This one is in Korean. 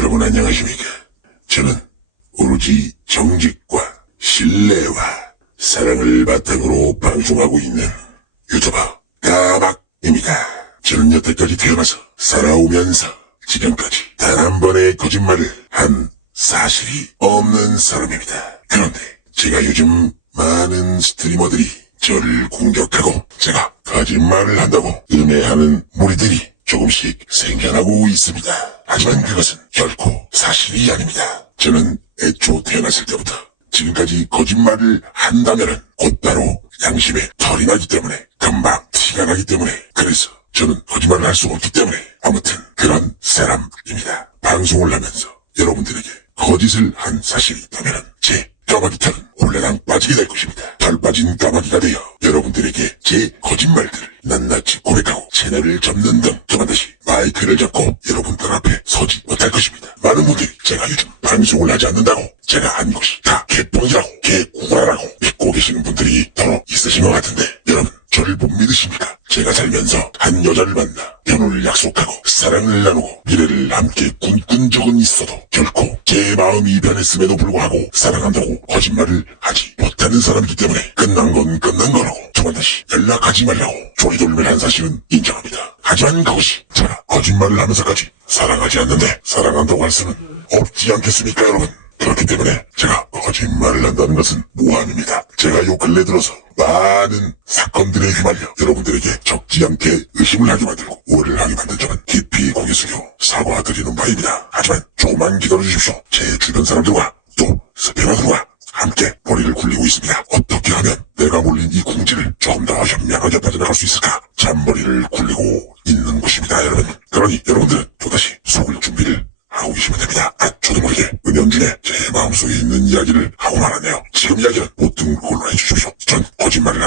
안녕하십니까. 저는 오로지 정직과 신뢰와 사랑을 바탕으로 방송하고 있는 유튜버 까박입니다. 저는 여태까지 태어나서 살아오면서 지금까지 단 한 번의 거짓말을 한 사실이 없는 사람입니다. 그런데 제가 요즘 많은 스트리머들이 저를 공격하고 제가 거짓말을 한다고 음해하는 무리들이 조금씩 생겨나고 있습니다. 하지만 그것은 결코 사실이 아닙니다. 저는 애초 태어났을 때부터 지금까지 거짓말을 한다면은 곧바로 양심에 털이 나기 때문에 금방 티가 나기 때문에 그래서 저는 거짓말을 할 수 없기 때문에 아무튼 그런 사람입니다. 방송을 하면서 여러분들에게 거짓을 한 사실이 있다면 제 까마귀 털은 올레당 빠지게 될 것입니다. 털 빠진 까마귀가 되어 여러분들에게 제 거짓말들을 낱낱이 채널을 접는 등 저만 다시 마이크를 잡고 여러분들 앞에 서지 못할 것입니다. 많은 분들이 제가 요즘 방송을 하지 않는다고 제가 한 것이 다 개뻥이라고 개구라라고 믿고 계시는 분들이 더러 있으신 것 같은데 여러분 저를 못 믿으십니까? 제가 살면서 한 여자를 만나 결혼을 약속하고 사랑을 나누고 미래를 함께 꿈꾼 적은 있어도 결코 제 마음이 변했음에도 불구하고 사랑한다고 거짓말을 하지 못하는 사람이기 때문에 끝난 건 끝난 거라고 저 만 다시 연락하지 말라고 조리돌림을 한 사실은 인정합니다. 하지만 그것이 제가 거짓말을 하면서까지 사랑하지 않는데 사랑한다고 할 수는 없지 않겠습니까 여러분? 그렇기 때문에 제가 거짓말을 한다는 것은 모함입니다. 제가 요 근래 들어서 많은 사건들에 휘말려 여러분들에게 적지 않게 의심을 하게 만들고 오해를 하게 만든 점은 깊이 고개 숙여 사과드리는 바입니다. 하지만 조금만 기다려 주십시오. 제 주변 사람들과 또 스페너들과 함께 머리를 굴리고 있습니다. 어떻게 하면 내가 몰린 이 궁지를 조금 더 현명하게 빠져나갈 수 있을까? 잔머리를 굴리고 있는 곳입니다, 여러분. 그러니 여러분들은 또다시 속을 준비를 하고 계시면 됩니다. 아, 저도 모르게 은연중에 제 마음속에 있는 이야기를 하고 말았네요. 지금 이야기는 모든 걸로 해주십시오. 전 거짓말을